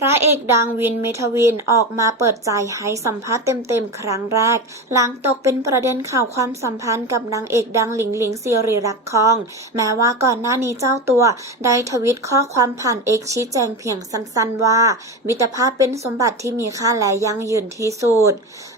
พระเอกดังวินเมทวินออกมาเปิดใจให้สัมภาษณ์เต็มๆ ครั้งแรก หลังตกเป็นประเด็นข่าวความสัมพันธ์กับนางเอกดังหลิงหลิงซีรีรักคอง แม้ว่าก่อนหน้านี้เจ้าตัว ได้ทวิตข้อความผ่านเอกชี้แจงเพียงสั้นๆ ว่า มิตรภาพเป็นสมบัติที่มีค่าและยั่งยืนที่สุด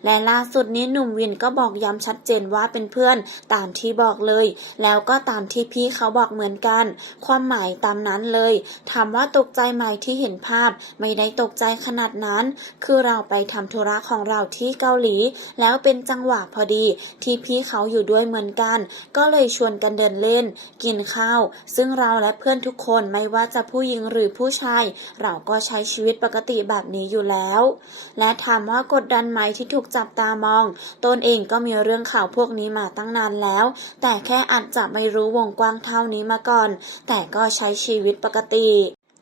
และล่าสุดนี้หนุ่มวินก็บอกย้ำชัดเจนว่าเป็นเพื่อนตามที่บอกเลย แล้วก็ตามที่พี่เขาบอกเหมือนกัน ความหมายตามนั้นเลยถามว่าตกใจไหมที่เห็นภาพไม่ไม่ได้ตกใจขนาดนั้น คือเราไปทำธุระของเราที่เกาหลี แล้วเป็นจังหวะพอดีที่พี่เขาอยู่ด้วยเหมือนกัน ก็เลยชวนกันเดินเล่น กินข้าว ซึ่งเราและเพื่อนทุกคนไม่ว่าจะผู้หญิงหรือผู้ชาย เราก็ใช้ชีวิตปกติแบบนี้อยู่แล้ว และถามว่ากดดันไหมที่ถูกจับตามอง ตนเองก็มีเรื่องข่าวพวกนี้มาตั้งนานแล้ว แต่แค่อาจจะไม่รู้วงกว้างเท่านี้มาก่อน แต่ก็ใช้ชีวิตปกติ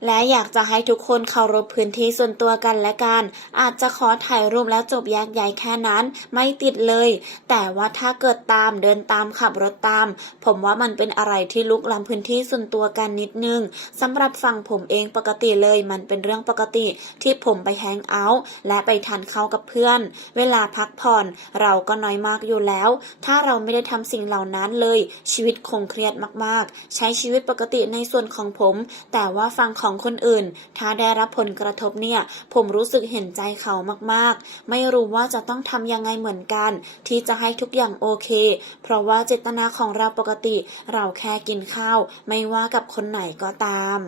และอยากจะให้ทุกคนเคารพพื้นที่ส่วนตัวกันและกัน อาจจะขอถ่ายรูปแล้วจบแยกย้ายแค่นั้น ไม่ติดเลย แต่ว่าถ้าเกิดตามเดินตามขับรถตาม ผมว่ามันเป็นอะไรที่ลุกล้ำพื้นที่ส่วนตัวกันนิดนึงสำหรับฝั่งผมเองปกติเลย มันเป็นเรื่องปกติที่ผมไปแฮงเอาท์และไปทานข้าวกับเพื่อน เวลาพักผ่อน เราก็น้อยมากอยู่แล้ว ถ้าเราไม่ได้ทำสิ่งเหล่านั้นเลย ชีวิตคงเครียดมากๆ ใช้ชีวิตปกติในส่วนของผม แต่ว่าฝั่งของคนอื่น ถ้าได้รับผลกระทบเนี่ย ผมรู้สึกเห็นใจเขามากๆ ไม่รู้ว่าจะต้องทำยังไงเหมือนกัน ที่จะให้ทุกอย่างโอเค เพราะว่าเจตนาของเราปกติ เราแค่กินข้าว ไม่ว่ากับคนไหนก็ตาม